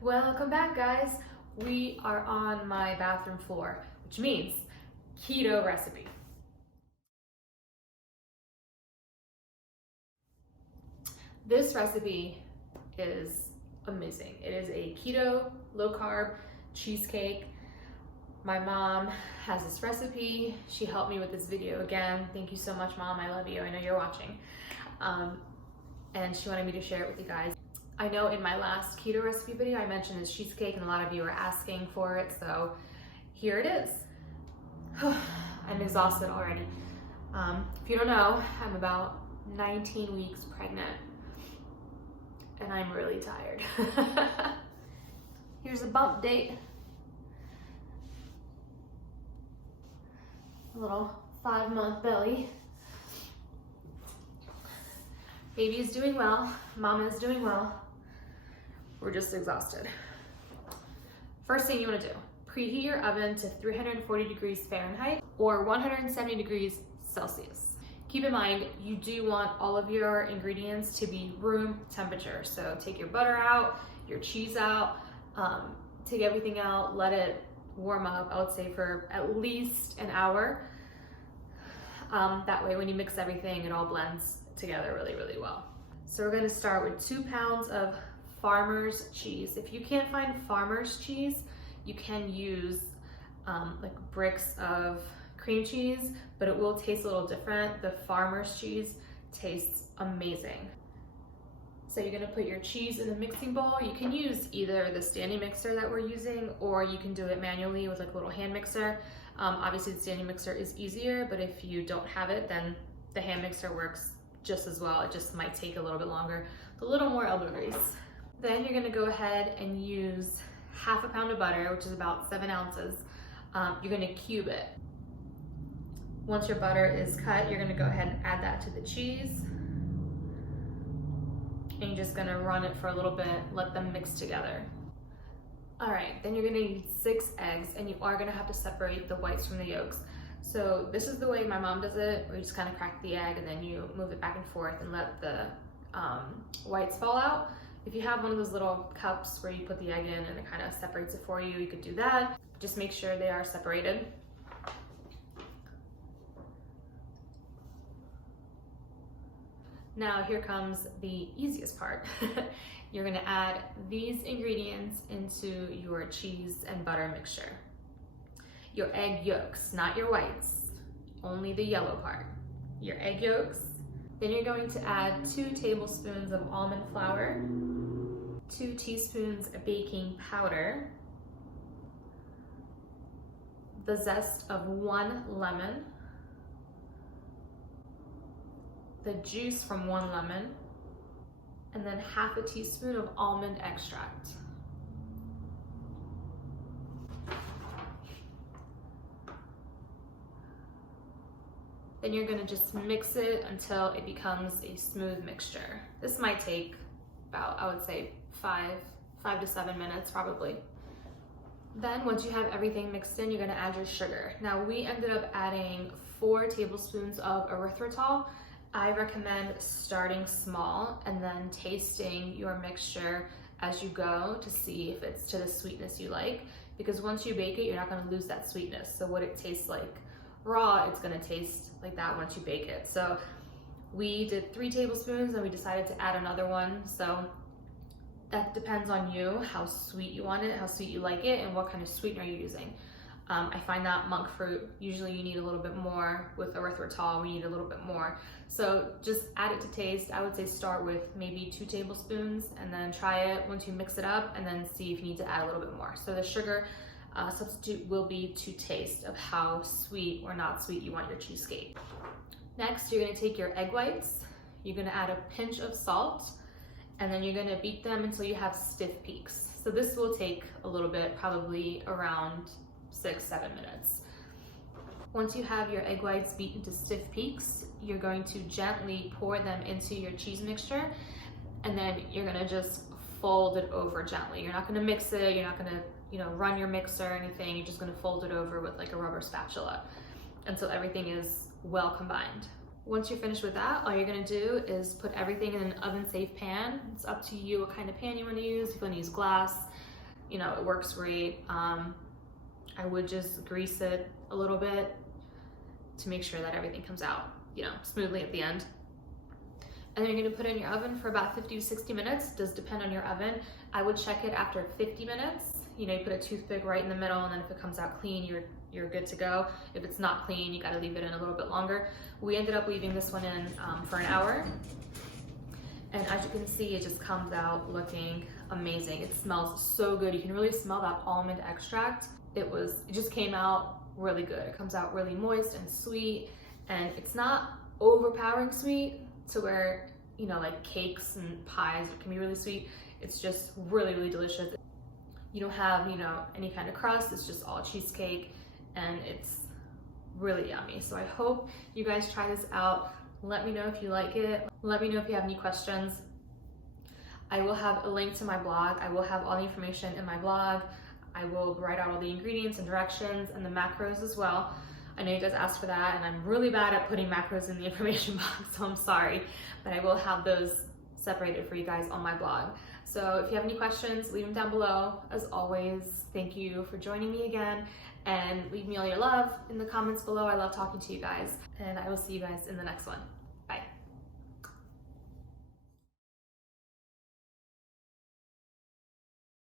Welcome back, guys. We are on my bathroom floor, which means keto recipe. This recipe is amazing. It is a keto, low carb cheesecake. My mom has this recipe. She helped me with this video again. Thank you so much, Mom. I love you. I know you're watching. And she wanted me to share it with you guys. I know in my last keto recipe video, I mentioned this cheesecake and a lot of you were asking for it. So here it is. I'm exhausted already. If you don't know, I'm about 19 weeks pregnant and I'm really tired. Here's a bump date. A little 5-month belly. Baby is doing well. Mama is doing well. We're just exhausted. First thing you want to do, preheat your oven to 340 degrees Fahrenheit or 170 degrees Celsius. Keep in mind, you do want all of your ingredients to be room temperature. So take your butter out, your cheese out, take everything out, let it warm up, I would say for at least an hour. That way when you mix everything, it all blends together really, really well. So we're gonna start with 2 pounds of farmer's cheese. If you can't find farmer's cheese, you can use like bricks of cream cheese, but it will taste a little different. The farmer's cheese tastes amazing. So you're gonna put your cheese in the mixing bowl. You can use either the standing mixer that we're using, or you can do it manually with like a little hand mixer. Obviously the standing mixer is easier, but if you don't have it, then the hand mixer works just as well. It just might take a little bit longer, a little more elbow grease. Then you're gonna go ahead and use half a pound of butter, which is about 7 ounces. You're gonna cube it. Once your butter is cut, you're gonna go ahead and add that to the cheese. And you're just gonna run it for a little bit, let them mix together. All right, then you're gonna need 6 eggs, and you are gonna have to separate the whites from the yolks. So this is the way my mom does it, where you just kind of crack the egg and then you move it back and forth and let the whites fall out. If you have one of those little cups where you put the egg in and it kind of separates it for you, you could do that. Just make sure they are separated. Now here comes the easiest part. You're gonna add these ingredients into your cheese and butter mixture. Your egg yolks, not your whites, only the yellow part. Your egg yolks. Then you're going to add 2 tablespoons of almond flour, 2 teaspoons of baking powder, the zest of 1 lemon, the juice from 1 lemon, and then half a teaspoon of almond extract. Then you're gonna just mix it until it becomes a smooth mixture. This might take about, I would say, 5 to 7 minutes probably. Then once you have everything mixed in, you're gonna add your sugar. Now we ended up adding 4 tablespoons of erythritol. I recommend starting small and then tasting your mixture as you go to see if it's to the sweetness you like, because once you bake it, you're not gonna lose that sweetness. So what it tastes like raw, it's gonna taste like that once you bake it. So we did 3 tablespoons and we decided to add another one. So that depends on you, how sweet you want it, how sweet you like it, and what kind of sweetener you're using. I find that monk fruit, usually you need a little bit more. With erythritol, we need a little bit more. So just add it to taste. I would say start with maybe 2 tablespoons and then try it once you mix it up, and then see if you need to add a little bit more. So the sugar substitute will be to taste of how sweet or not sweet you want your cheesecake. Next, you're gonna take your egg whites, you're gonna add a pinch of salt, and then you're gonna beat them until you have stiff peaks. So this will take a little bit, probably around 6-7 minutes. Once you have your egg whites beaten to stiff peaks, you're going to gently pour them into your cheese mixture, and then you're gonna just fold it over gently. You're not gonna mix it, you're not gonna run your mixer or anything, you're just gonna fold it over with like a rubber spatula until everything is well combined. Once you're finished with that, all you're gonna do is put everything in an oven-safe pan. It's up to you what kind of pan you wanna use. If you wanna use glass, you know, it works great. I would just grease it a little bit to make sure that everything comes out, you know, smoothly at the end. And then you're gonna put it in your oven for about 50 to 60 minutes. Does depend on your oven. I would check it after 50 minutes. You know, you put a toothpick right in the middle, and then if it comes out clean, you're good to go. If it's not clean, you gotta leave it in a little bit longer. We ended up leaving this one in for an hour. And as you can see, it just comes out looking amazing. It smells so good. You can really smell that almond extract. It just came out really good. It comes out really moist and sweet, and it's not overpowering sweet to where, you know, like cakes and pies can be really sweet. It's just really, really delicious. You don't have, you know, any kind of crust. It's just all cheesecake, and it's really yummy. So I hope you guys try this out. Let me know if you like it. Let me know if you have any questions. I will have a link to my blog. I will have all the information in my blog. I will write out all the ingredients and directions and the macros as well. I know you guys asked for that, and I'm really bad at putting macros in the information box, so I'm sorry, but I will have those separated for you guys on my blog. So if you have any questions, leave them down below. As always, thank you for joining me again, and leave me all your love in the comments below. I love talking to you guys, and I will see you guys in the next one.